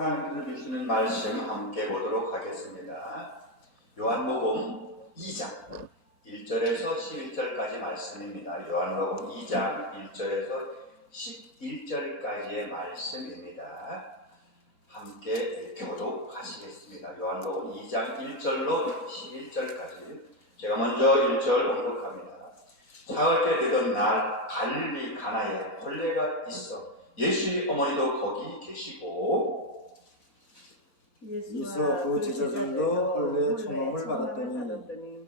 하나님께서 주시는 말씀 함께 보도록 하겠습니다. 요한복음 2장 1절에서 11절까지 말씀입니다. 요한복음 2장 1절에서 11절까지의 말씀입니다. 함께 교독하시겠습니다. 요한복음 2장 1절로 11절까지 제가 먼저 1절 언급합니다. 사흘째 되던 날 갈릴리 가나에 혼례가 있어 예수의 어머니도 거기 계시고 예수와 그 제자들도 혼례 초청을 받았더니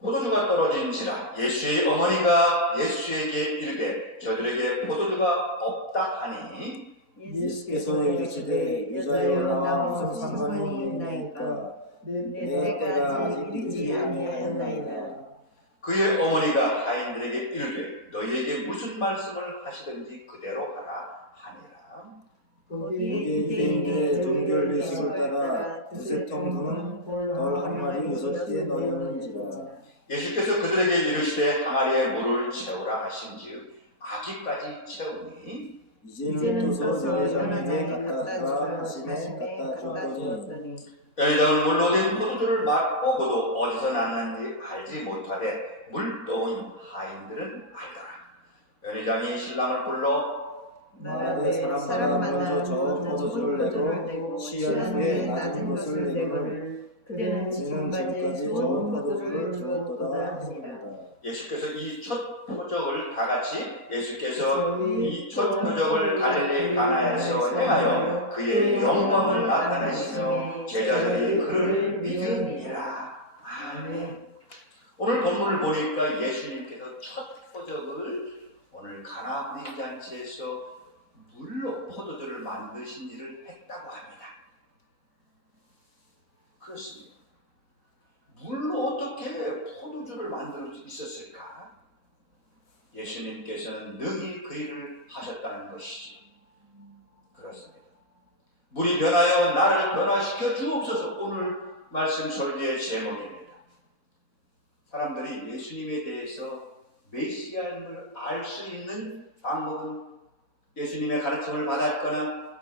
포도주가 떨어진지라 예수의 어머니가 예수에게 이르되 저들에게 포도주가 없다 하니 예수께서 이르시되 여자여 나 무슨 상관이 있나이까 내 때가 아직 이르지 아니하였나이다. 그의 어머니가 하인들에게 이르되 너희에게 무슨 말씀을 하시든지 그대로 하라 하니라. 거기에 유대인들의 정결 예식을 따라 두세 통 담은 돌 한 마리 6개에 넣었는지라. 예수께서 그들에게 이르시되 항아리에 물을 채우라 하신즉 아기까지 채우니 이제는 떠서 연회장에게 갖다 주라 하시매 갖다 주었더니 연회장은 물로 된 포도주를 맛보고도 어디서 났는지 알지 못하되 물동인 하인들은 알더라. 연회장이 신랑을 불러 말하되 사람마다 먼저 저 포도주를 내고 취한 후에 낮은 것을 내거늘 그대는 지금까지 좋은 포도주를 주었도다 하시니라. 예수께서 이 첫 표적을 다 같이 예수께서 이 첫 표적을 갈릴리 가나에서 행하여 그의 영광을 나타내시며 제자들이 그를 믿으니라. 아멘. 오늘 본문을 보니까 예수님께서 첫 표적을 오늘 가나 혼인잔치에서 물로 포도주를 만드신 일을 했다고 합니다. 그렇습니다. 물로 어떻게 포도주를 만들 수 있었을까? 예수님께서는 능히 그 일을 하셨다는 것이죠. 그렇습니다. 물이 변하여 나를 변화시켜 주옵소서. 오늘 말씀 설교의 제목입니다. 사람들이 예수님에 대해서 메시아임을 알 수 있는 방법은 예수님의 가르침을 받았거나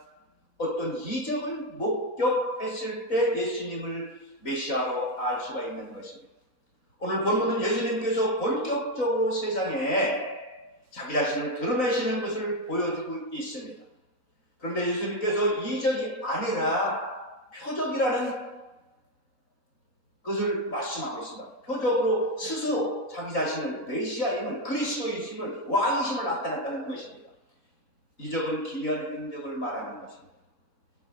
어떤 이적을 목격했을 때 예수님을 메시아로 알 수가 있는 것입니다. 오늘 본문은 예수님께서 본격적으로 세상에 자기 자신을 드러내시는 것을 보여주고 있습니다. 그런데 예수님께서 이적이 아니라 표적이라는 것을 말씀하고 있습니다. 표적으로 스스로 자기 자신을 메시아임을 그리스도이심을 왕이심을 나타냈다는 것입니다. 이적은 기이한 행적을 말하는 것입니다.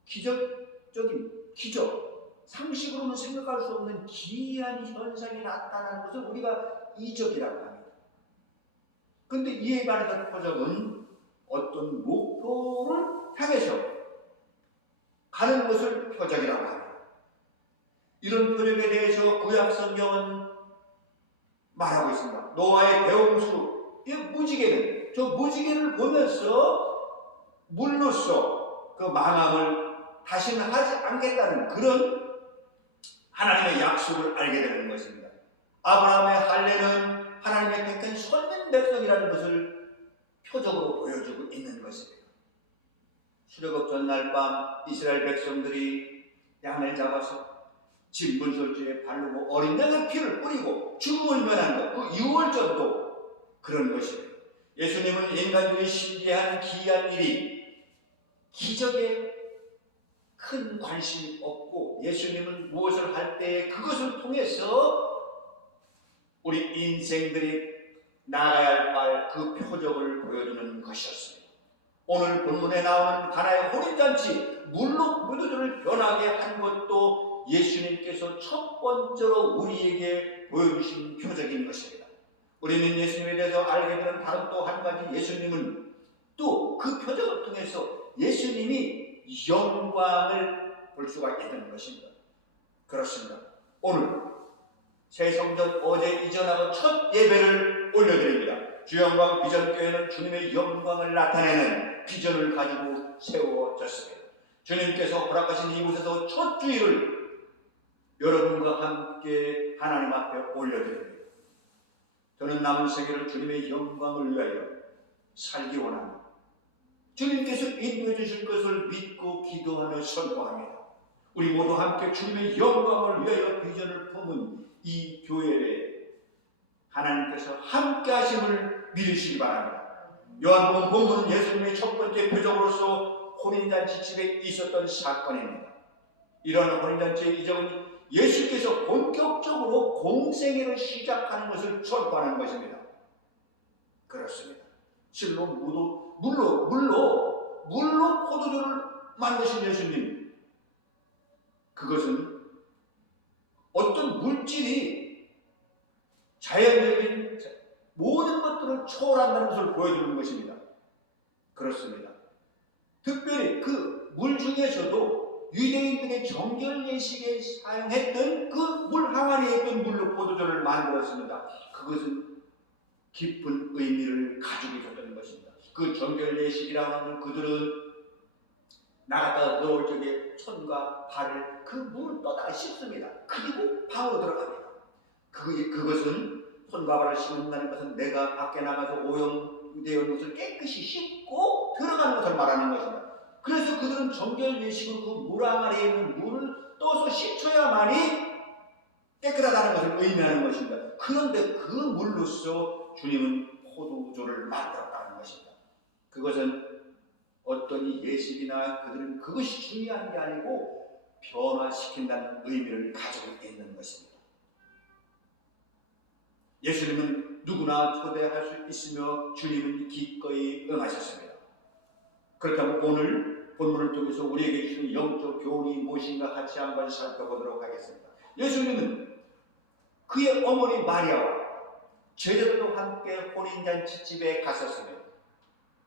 기적적인 기적, 상식으로는 생각할 수 없는 기이한 현상이 나타나는 것을 우리가 이적이라고 합니다. 그런데 이에 반해서 표적은 어떤 목표를 향해서 가는 것을 표적이라고 합니다. 이런 표적에 대해서 구약 성경은 말하고 있습니다. 노아의 대홍수, 이 무지개는 저 무지개를 보면서 물로써 그 망함을 다시는 하지 않겠다는 그런 하나님의 약속을 알게 되는 것입니다. 아브라함의 할례는 하나님의 택한 선민 백성이라는 것을 표적으로 보여주고 있는 것입니다. 출애굽 전날 밤 이스라엘 백성들이 양을 잡아서 진분설주에 바르고 어린 양의 피를 뿌리고 죽음을 면한 것, 그 유월절도 그런 것입니다. 예수님은 인간들이 신기한 기이한 일이 기적에 큰 관심이 없고 예수님은 무엇을 할 때 그것을 통해서 우리 인생들이 나아가야 할 그 표적을 보여주는 것이었습니다. 오늘 본문에 나오는 가나의 혼인잔치 물로 포도주를 변하게 한 것도 예수님께서 첫 번째로 우리에게 보여주신 표적인 것입니다. 우리는 예수님에 대해서 알게 되는 다른 또 한 가지 예수님은 또 그 표적을 통해서 예수님이 영광을 볼 수가 있는 것입니다. 그렇습니다. 오늘 새 성전 어제 이전하고 첫 예배를 올려드립니다. 주영광 비전교회는 주님의 영광을 나타내는 비전을 가지고 세워졌습니다. 주님께서 허락하신 이곳에서 첫 주일을 여러분과 함께 하나님 앞에 올려드립니다. 저는 남은 생애를 주님의 영광을 위하여 살기 원합니다. 주님께서 인도해 주실 것을 믿고 기도하며 선포합니다. 우리 모두 함께 주님의 영광을 위하여 비전을 품은 이 교회에 하나님께서 함께 하심을 믿으시기 바랍니다. 요한복음 본문은 예수님의 첫 번째 표적으로서 혼인잔치 집에 있었던 사건입니다. 이러한 혼인잔치의 이적은 예수께서 본격적으로 공생애를 시작하는 것을 선포하는 것입니다. 그렇습니다. 실로 물로 포도주를 만드신 예수님, 그것은 어떤 물질이 자연적인 모든 것들을 초월한다는 것을 보여주는 것입니다. 그렇습니다. 특별히 그 물 중에서도 유대인들의 정결 예식에 사용했던 그 물 항아리에 있던 물로 포도주를 만들었습니다. 그것은 깊은 의미를 가지고 있었던 것입니다. 그 정결 예식이라는 것은 그들은 나갔다가 들어올 적에 손과 발을 그 물을 떠다가 씻습니다. 그리고 방으로 들어갑니다. 그것은 손과 발을 씻는다는 것은 내가 밖에 나가서 오염되어 것을 깨끗이 씻고 들어가는 것을 말하는 것입니다. 그래서 그들은 정결 예식으로 그 물 항아리에 있는 물을 떠서 씻어야만이 깨끗하다는 것을 의미하는 것입니다. 그런데 그 물로서 주님은 포도주를 만들었다는 것입니다. 그것은 어떤 이 예식이나 그들은 그것이 중요한 게 아니고 변화시킨다는 의미를 가지고 있는 것입니다. 예수님은 누구나 초대할 수 있으며 주님은 기꺼이 응하셨습니다. 그렇다면 오늘 본문을 통해서 우리에게 주신 영적 교훈이 무엇인가 같이 한번 살펴보도록 하겠습니다. 예수님은 그의 어머니 마리아와 제자들과 함께 혼인잔치 집에 갔었습니다.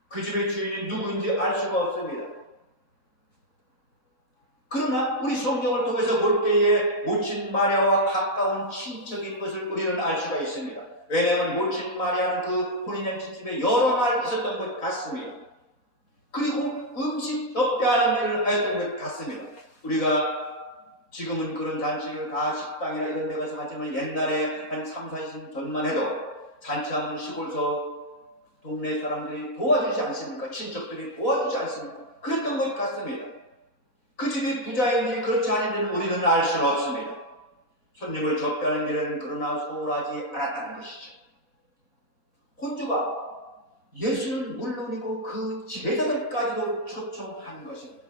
그 집의 주인이 누구인지 알 수가 없습니다. 그러나 우리 성경을 통해서 볼 때에 모친 마리아와 가까운 친척인 것을 우리는 알 수가 있습니다. 왜냐하면 모친 마리아는 그 혼인잔치 집에 여러 날 있었던 것 같습니다. 그리고 음식 접대하는 일을 하였던 것 같습니다. 우리가 지금은 그런 잔치를 다 식당이나 이런 데 가서 하지만 옛날에 한 3, 40년 전만 해도 잔치하면 시골서 동네 사람들이 도와주지 않습니까? 친척들이 도와주지 않습니까? 그랬던 것 같습니다. 그 집이 부자인지 그렇지 않은지는 우리는 알 수는 없습니다. 손님을 접대하는 일은 그러나 소홀하지 않았다는 것이죠. 혼주가 예수는 물론이고 그 제자들까지도 초청한 것입니다.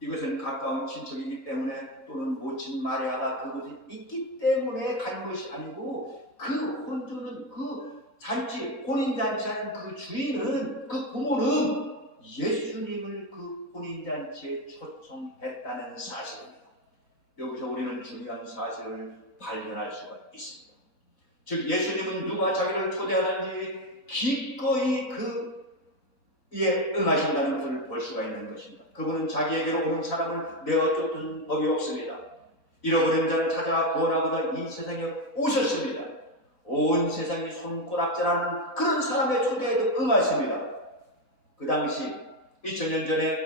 이것은 가까운 친척이기 때문에 또는 모친 마리아가 그곳에 있기 때문에 간 것이 아니고 그 혼주는 그 잔치, 혼인잔치하는 그 주인은, 그 부모는 예수님을 그 혼인잔치에 초청했다는 사실입니다. 여기서 우리는 중요한 사실을 발견할 수가 있습니다. 즉 예수님은 누가 자기를 초대하는지 기꺼이 그에 응하신다는 것을 볼 수가 있는 것입니다. 그분은 자기에게로 오는 사람을 내어 쫓는 법이 없습니다. 잃어버린 자를 찾아 구원하고자 이 세상에 오셨습니다. 온 세상이 손가락질하는 그런 사람의 초대에도 응하십니다. 그 당시 2000년 전에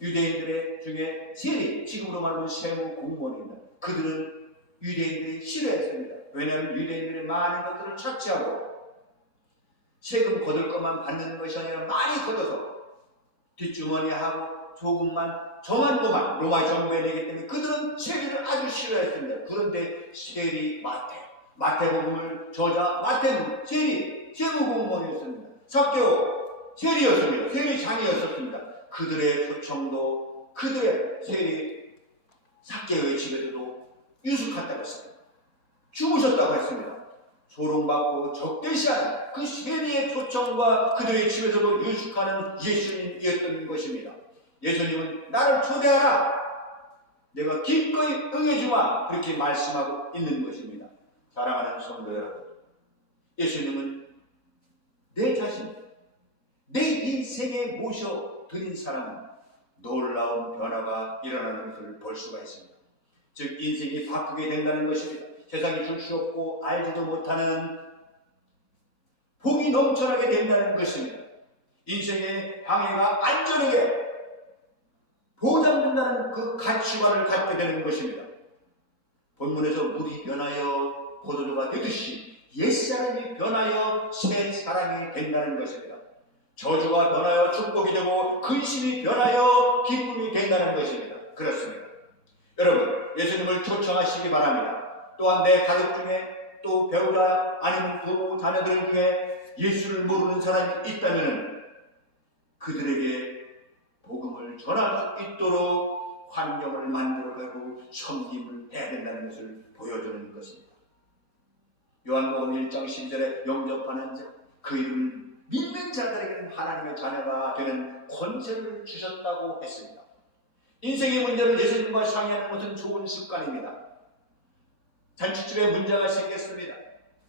유대인들의 중에 세리, 지금으로 말하면 세무 공무원입니다. 그들은 유대인들이 싫어했습니다. 왜냐하면 유대인들이 많은 것들을 착취하고 세금 거둘 것만 받는 것이 아니라 많이 걷어서 뒷주머니하고 조금만 정한 것만 로마 정부에 내기 때문에 그들은 세리를 아주 싫어했습니다. 그런데 세리 마태복음을 저자 마태는 세리, 세무공무원이었습니다. 삭개오 세리였습니다. 세리장이었습니다. 그들의 초청도 그들의 세리 삭개오의 집에서도 유숙했다고 했습니다. 죽으셨다고 했습니다. 조롱받고 적대시한 그 세리의 초청과 그들의 집에서도 유숙하는 예수님이었던 것입니다. 예수님은 나를 초대하라, 내가 기꺼이 응해주마, 그렇게 말씀하고 있는 것입니다. 사랑하는 성도 여러분, 예수님은 내 자신, 내 인생에 모셔드린 사람은 놀라운 변화가 일어나는 것을 볼 수가 있습니다. 즉 인생이 바꾸게 된다는 것입니다. 세상이 줄 수 없고 알지도 못하는 복이 넘쳐나게 된다는 것입니다. 인생의 방해가 안전하게 보장된다는 그 가치관을 갖게 되는 것입니다. 본문에서 물이 변하여 포도주가 되듯이 옛사람이 변하여 새 사람이 된다는 것입니다. 저주가 변하여 축복이 되고 근심이 변하여 기쁨이 된다는 것입니다. 그렇습니다. 여러분, 예수님을 초청하시기 바랍니다. 또한 내 가족 중에 또 배우자 아니면 부모 자녀들 중에 예수를 모르는 사람이 있다면 그들에게 복음을 전할 수 있도록 환경을 만들어가고 섬김을 해야 된다는 것을 보여주는 것입니다. 요한복음 1장 10절에 영접하는 자, 그 이름은 믿는 자들에게는 하나님의 자녀가 되는 권세를 주셨다고 했습니다. 인생의 문제를 예수님과 상의하는 것은 좋은 습관입니다. 잔치집에 문제가 생겼습니다.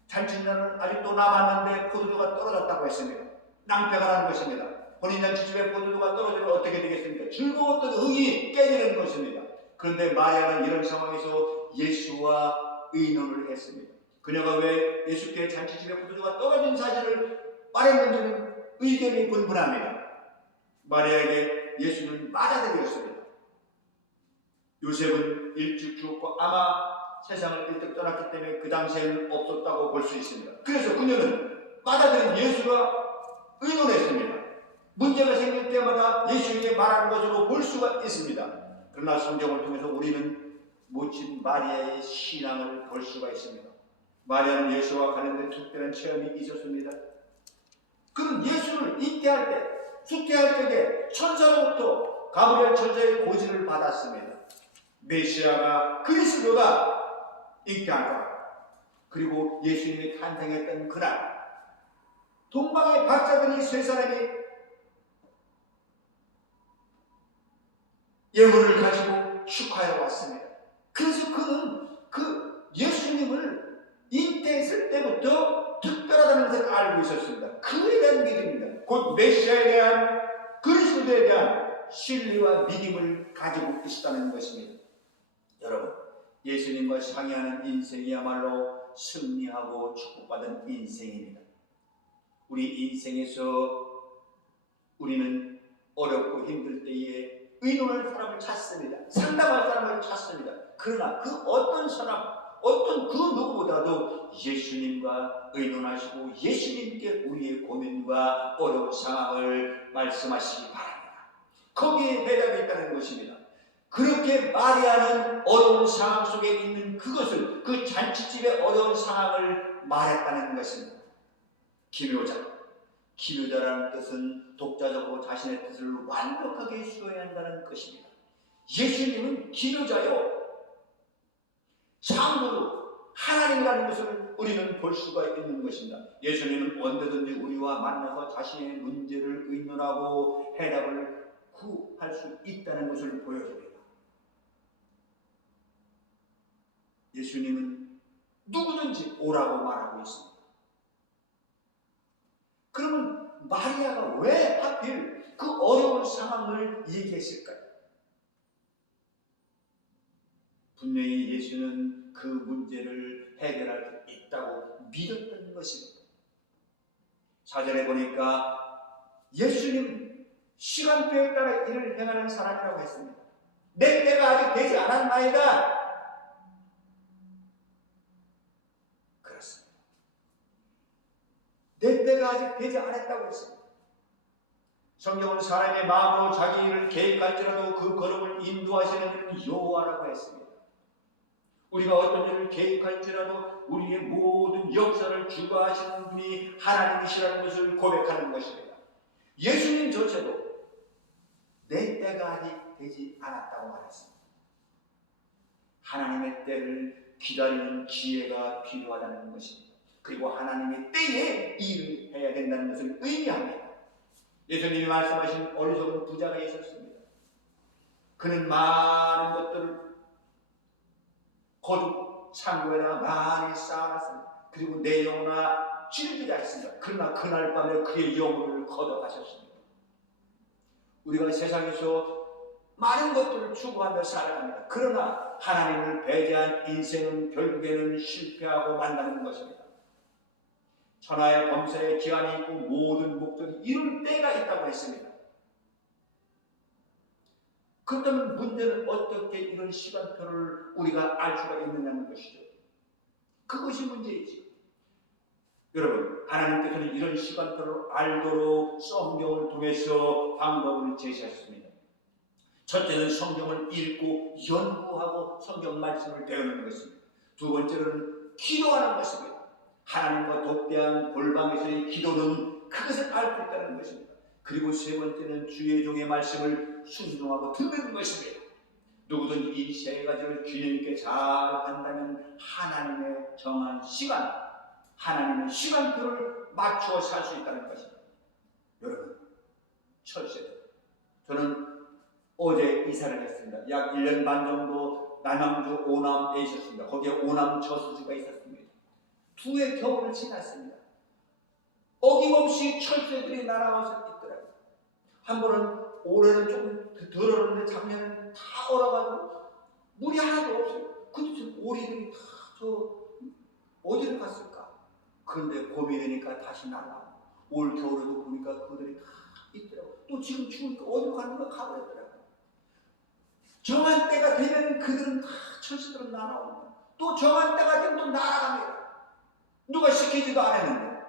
잔치날은 아직도 남았는데 포도주가 떨어졌다고 했습니다. 낭패가 나는 것입니다. 본인 잔치집에 포도주가 떨어지면 어떻게 되겠습니까? 즐거웠던 흥이 깨지는 것입니다. 그런데 마리아는 이런 상황에서 예수와 의논을 했습니다. 그녀가 왜 예수께 잔치집에 포도주가 떨어진 사실을 말했는지는 의견이 분분합니다. 마리아에게 예수는 맞아들였습니다. 요셉은 일찍 죽었고 아마 세상을 일찍 떠났기 때문에 그 당시에는 없었다고 볼 수 있습니다. 그래서 그녀는 맞아들인 예수가 의논했습니다. 문제가 생길 때마다 예수에게 말하는 것으로 볼 수가 있습니다. 그러나 성경을 통해서 우리는 모친 마리아의 신앙을 볼 수가 있습니다. 마리아는 예수와 관련된 특별한 체험이 있었습니다. 그는 예수를 잉태할 때, 수태할 때에 천사로부터 가브리엘 천사의 고지를 받았습니다. 메시아가 그리스도가 잉태할 거라. 그리고 예수님이 탄생했던 그날 동방의 박사들이 세 사람이 예물을 가지고 축하해 왔습니다. 그래서 그는 그 예수님을 잉태했을 때부터 특별하다는 것을 알고 있었습니다. 그에 대한 믿음입니다. 곧 메시아에 대한 그리스도에 대한 신뢰와 믿음을 가지고 있었다는 것입니다. 여러분, 예수님과 상의하는 인생이야말로 승리하고 축복받은 인생입니다. 우리 인생에서 우리는 어렵고 힘들 때에 의논할 사람을 찾습니다. 상담할 사람을 찾습니다. 그러나 그 어떤 사람, 어떤 그 누구보다도 예수님과 의논하시고 예수님께 우리의 고민과 어려운 상황을 말씀하시기 바랍니다. 거기에 해답이 있다는 것입니다. 그렇게 마리아는 어려운 상황 속에 있는 그것을, 그 잔치집의 어려운 상황을 말했다는 것입니다. 기묘자라는 뜻은 독자적으로 자신의 뜻을 완벽하게 수행한다는 것입니다. 예수님은 기묘자요, 참으로 하나님이라는 것을 우리는 볼 수가 있는 것입니다. 예수님은 언제든지 우리와 만나서 자신의 문제를 의논하고 해답을 구할 수 있다는 것을 보여줍니다. 예수님은 누구든지 오라고 말하고 있습니다. 그러면 마리아가 왜 하필 그 어려운 상황을 얘기했을까요? 분명히 예수는 그 문제를 해결할 수 있다고 믿었던 것입니다. 4절에 보니까 예수님 시간표에 따라 일을 행하는 사람이라고 했습니다. 내 때가 아직 되지 않았나이다. 그렇습니다. 내 때가 아직 되지 않았다고 했습니다. 성경은 사람의 마음으로 자기 일을 계획할지라도 그 걸음을 인도하시는 이는 여호와라고 했습니다. 우리가 어떤 일을 계획할지라도 우리의 모든 역사를 주관하시는 분이 하나님이시라는 것을 고백하는 것입니다. 예수님조차도 내 때가 아직 되지 않았다고 말했습니다. 하나님의 때를 기다리는 지혜가 필요하다는 것입니다. 그리고 하나님의 때에 일을 해야 된다는 것을 의미합니다. 예수님이 말씀하신 어리석은 부자가 있었습니다. 그는 많은 것들을 거두 창고에다가 많이 쌓아놨습니다. 그리고 내 영혼아 즐기자 했습니다. 그러나 그날 밤에 그의 영혼을 걷어가셨습니다. 우리가 세상에서 많은 것들을 추구하며 살아갑니다. 그러나 하나님을 배제한 인생은 결국에는 실패하고 만나는 것입니다. 천하의 범사에 기한이 있고 모든 목적이 이룰 때가 있다고 했습니다. 그렇다면 문제는 어떻게 이런 시간표를 우리가 알 수가 있느냐는 것이죠. 그것이 문제이지. 여러분, 하나님께서는 이런 시간표를 알도록 성경을 통해서 방법을 제시하셨습니다. 첫째는 성경을 읽고 연구하고 성경 말씀을 배우는 것입니다. 두 번째로는 기도하는 것입니다. 하나님과 독대한 골방에서의 기도는 그것을 알 수 있다는 것입니다. 그리고 세 번째는 주의 종의 말씀을 순종하고 듣는 것입니다. 누구든지 이 세 가지를 균형 있게 잘 한다면 하나님의 정한 시간, 하나님의 시간표를 맞추어 살 수 있다는 것입니다. 여러분, 철새, 저는 어제 이사를 했습니다. 약 1년 반 정도 남양주 오남에 있었습니다. 거기에 오남 저수지가 있었습니다. 두 해 겨울을 지났습니다. 어김없이 철새들이 날아와서 있더라고요. 한 번은 올해는 조금 덜 얼었는데 작년에는 다 얼어가지고 물이 하나도 없어요. 근데 지금 오리들이 다 어디를 갔을까? 그런데 봄이 되니까 다시 날아오고 올 겨울에도 보니까 그들이 다 있더라고요. 또 지금 추우니까 어디로 가는가 가버렸더라고요. 정한 때가 되면 그들은 다 철새들은 날아옵니다. 또 정한 때가 되면 또 날아갑니다. 누가 시키지도 않았는데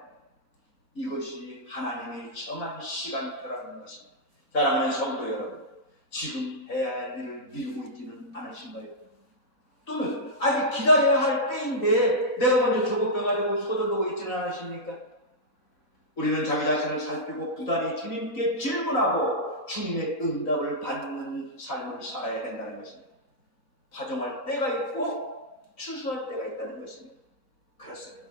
이것이 하나님의 정한 시간표라는 것입니다. 사랑하는 성도 여러분, 지금 해야 할 일을 미루고 있지는 않으신가요? 또는 아직 기다려야 할 때인데 내가 먼저 조급해가지고 서둘러고 있지는 않으십니까? 우리는 자기 자신을 살피고 부단히 주님께 질문하고 주님의 응답을 받는 삶을 살아야 된다는 것입니다. 파종할 때가 있고 추수할 때가 있다는 것입니다. 그렇습니다.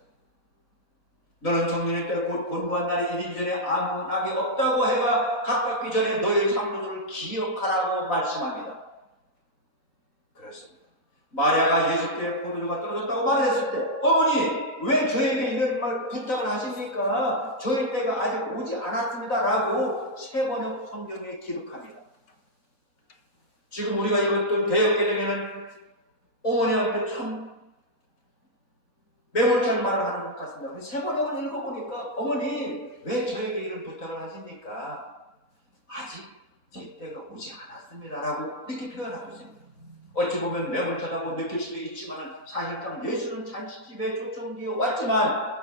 너는 청년일 때 곧 곤고한 날이 이르기 전에 아무 낙이 없다고 해가 가깝기 전에 너의 창조주를 기억하라고 말씀합니다. 그렇습니다. 마리아가 예수께 포도주가 떨어졌다고 말했을 때 어머니 왜 저에게 이런 말 부탁을 하십니까? 저희 때가 아직 오지 않았습니다 라고 세번역 성경에 기록합니다. 지금 우리가 읽었던 개역개정에는 어머니한테 참 매몰찬 말을 하는 것 같습니다. 세 번역을 읽어보니까 어머니 왜 저에게 이런 부탁을 하십니까? 아직 제 때가 오지 않았습니다 라고 이렇게 표현하고 있습니다. 어찌 보면 매몰차다고 느낄 수도 있지만 사실상 예수는 잔치집에 초청되어 왔지만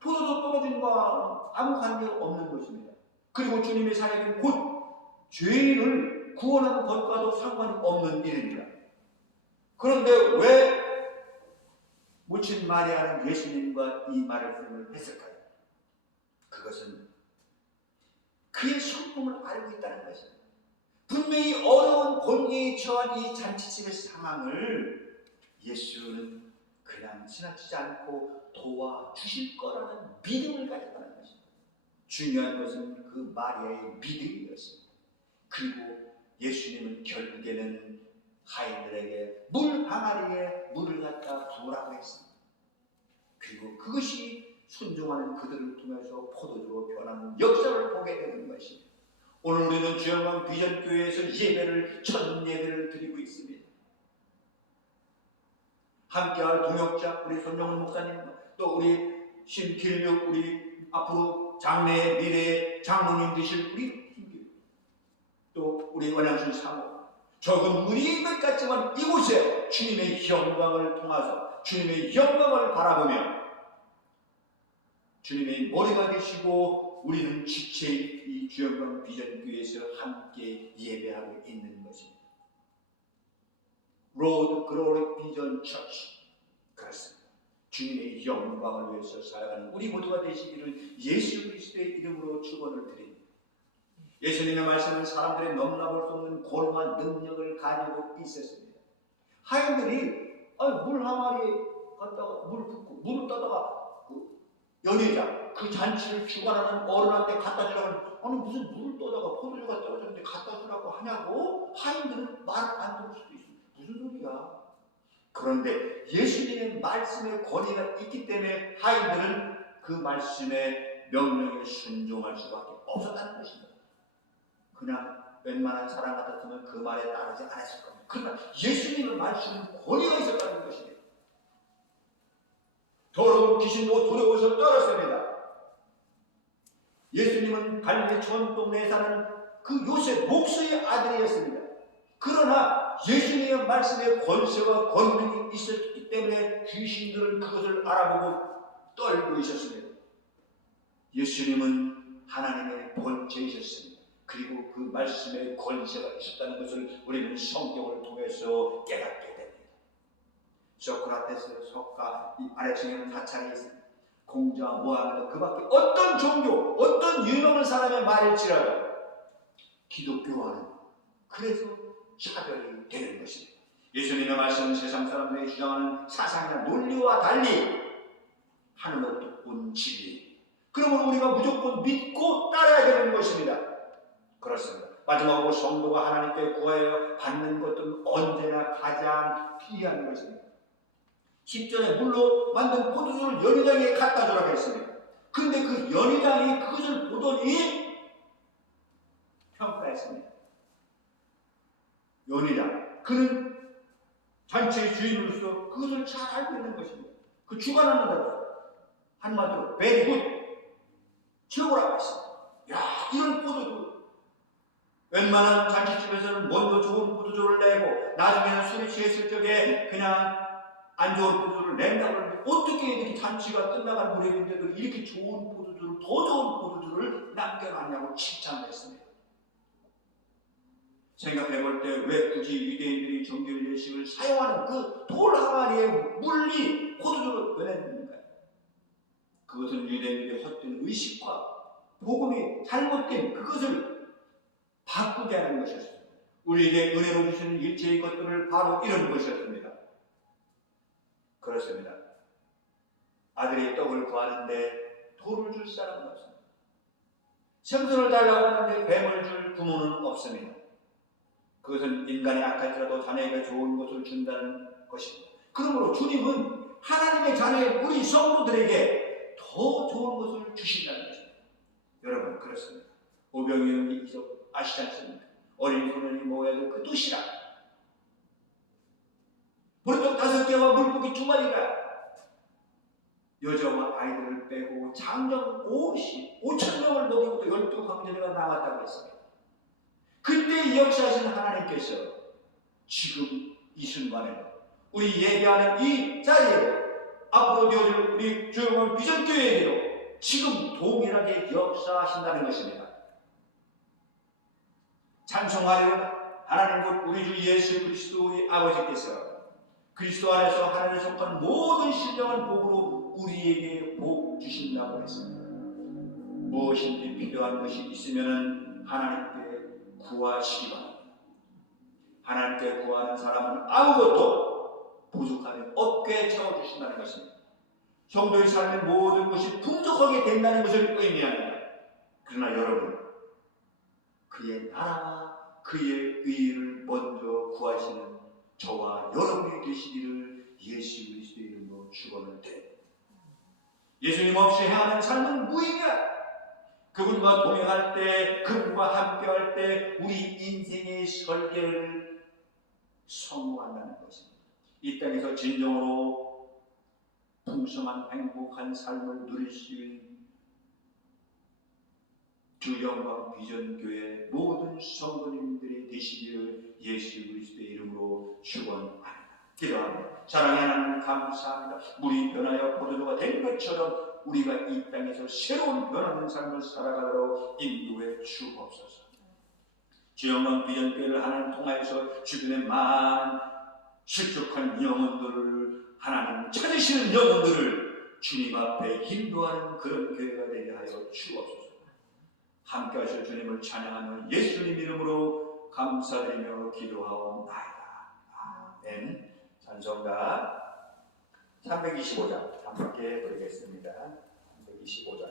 포도주 떨어짐과 아무 관계가 없는 것입니다. 그리고 주님의 사역은 곧 죄인을 구원하는 것과도 상관이 없는 일입니다. 그런데 왜 모친 마리아는 예수님과 이 말씀을 했을까요? 그것은 그의 성품을 알고 있다는 것입니다. 분명히 어려운 곤기에 처한 이 잔치집의 상황을 예수는 그냥 지나치지 않고 도와주실 거라는 믿음을 가졌다는 것입니다. 중요한 것은 그 마리아의 믿음이었습니다. 그리고 예수님은 결국에는 하인들에게 물 항아리에 물을 갖다 부으라고 했습니다. 그리고 그것이 순종하는 그들을 통해서 포도주로 변하는 역사를 보게 되는 것입니다. 오늘 우리는 주영광 비전교회에서 예배를 첫 예배를 드리고 있습니다. 함께할 동역자 우리 손영훈 목사님 또 우리 신길육 우리 앞으로 장래의 미래의 장로님 되실 우리 또 우리 원양순 사모 적은 무리인 것 같지만 이곳에 주님의 영광을 통해서 주님의 영광을 바라보며 주님의 머리가 되시고 우리는 지체인 이 주영광 비전교회에서 함께 예배하고 있는 것입니다. 로드 글로리 비전 처치 그렇습니다. 주님의 영광을 위해서 살아가는 우리 모두가 되시기를 예수 그리스도의 이름으로 축원을 드립니다. 예수님의 말씀은 사람들의 넘나볼 수 없는 권능과 능력을 가지고 있었습니다. 하인들이 물 항아리에 갖다가 물 붓고 물을 떠다가 연회장 그 잔치를 주관하는 어른한테 갖다 주라고 아니 무슨 물을 떠다가 포도주가 떨어졌는데 갖다 주라고 하냐고 하인들은 말 안 들을 수도 있습니다. 무슨 소리야? 그런데 예수님의 말씀의 권위가 있기 때문에 하인들은 그 말씀의 명령에 순종할 수밖에 없었다는 것입니다. 그냥 웬만한 사람 같았으면 그 말에 따르지 않았을 겁니다. 그러나 예수님의 말씀은 권위가 있었다는 것입니다. 더러운 귀신도 두려워서 떨었습니다. 예수님은 갈릴리 촌동네에 사는 그 요셉 목수의 아들이었습니다. 그러나 예수님의 말씀에 권세와 권능이 있었기 때문에 귀신들은 그것을 알아보고 떨고 있었습니다. 예수님은 하나님의 본체이셨습니다. 그리고 그 말씀에 권세가 있었다는 것을 우리는 성경을 통해서 깨닫게 됩니다. 소크라테스, 석가, 이 아래층에는 사찰이 있습니다. 공자, 모하메드, 그 밖에 어떤 종교, 어떤 유명한 사람의 말일지라도 기독교와는 그래서 차별이 되는 것입니다. 예수님의 말씀은 세상 사람들이 주장하는 사상이나 논리와 달리 하늘로부터 온 진리. 그러면 우리가 무조건 믿고 따라야 되는 것입니다. 그렇습니다. 마지막으로 성도가 하나님께 구하여 받는 것은 언제나 가장 귀한 것입니다. 10절에 물로 만든 포도주를 연회장에 갖다 주라고 했습니다. 그런데 그 연회장이 그것을 보더니 평가했습니다. 연회장, 그는 잔치의 주인으로서 그것을 잘 알고 있는 것입니다. 그 주관한다고 한마디로 very good, 최고라고 했습니다. 야, 이런 포도주, 웬만한 잔치집에서는 먼저 좋은 포도주를 내고 나중에는 술에 취했을 적에 그냥 안 좋은 포도주를 낸다고 하는데 어떻게 이렇게 잔치가 끝나갈 무렵인데도 이렇게 좋은 포도주를, 더 좋은 포도주를 남겨놨냐고 칭찬했습니다. 생각해볼 때 왜 굳이 유대인들이 정결 예식을 사용하는 그 돌 항아리에 물리 포도주를 왜 냈는가요? 그것은 유대인들의 헛된 의식과 복음이 잘못된 그것을 바꾸게 하는 것이었습니다. 우리에게 은혜로 주시는 일체의 것들을 바로 이런 것이었습니다. 그렇습니다. 아들이 떡을 구하는데 돌을 줄 사람은 없습니다. 생선을 달라고 하는데 뱀을 줄 부모는 없습니다. 그것은 인간이 악할지라도 자녀에게 좋은 것을 준다는 것입니다. 그러므로 주님은 하나님의 자녀의 우리 성도들에게 더 좋은 것을 주신다는 것입니다. 여러분, 그렇습니다. 오병이어의 이적 아시지 않습니까? 어린 소년이 먹어야 될 그 도시락, 보리떡 5개와 물고기 2마리가 여자와 아이들을 빼고 장정 5,000명을 먹이고도 12강제가 남았다고 했습니다. 그때 역사하신 하나님께서 지금 이 순간에 우리 예배하는 이 자리에 앞으로 되어질 우리 주영원 비전교회에게도 지금 동일하게 역사하신다는 것입니다. 찬송하리로다. 하나님 곧 우리 주 예수 그리스도의 아버지께서 그리스도 안에서 하늘에 속한 모든 신령한 복으로 우리에게 복 주신다고 했습니다. 무엇인지 필요한 것이 있으면 하나님께 구하시기 바랍니다. 하나님께 구하는 사람은 아무것도 부족함이 없게 채워주신다는 것입니다. 성도의 삶의 모든 것이 풍족하게 된다는 것을 의미합니다. 그러나 여러분, 그의 나라와 그의 의를 먼저 구하시는 저와 여러분이 되시기를 예수 그리스도의 이름으로 축원합니다. 예수님 없이 행하는 삶은 무의미하다. 그분과 동행할 때, 그분과 함께할 때 우리 인생의 설계를 성공한다는 것입니다. 이 땅에서 진정으로 풍성한 행복한 삶을 누릴 수 있는 주 영광 비전교회 모든 성도님들이 되시기를 예수 그리스도의 이름으로 축원합니다. 기도합니다. 사랑의 하나님 감사합니다. 물이 변하여 포도주가 된 것처럼 우리가 이 땅에서 새로운 변화된 삶을 살아가도록 인도해 주옵소서. 주영광 비전교회를 하나님 통하여서 주변의 많은 실족한 영혼들을 하나님 찾으시는 영혼들을 주님 앞에 인도하는 그런 교회가 되게 하여 주옵소서. 함께 하실 주님을 찬양하며 예수님 이름으로 감사드리며 기도하옵나이다. 아멘. 찬송가 325장 함께 부르겠습니다. 325장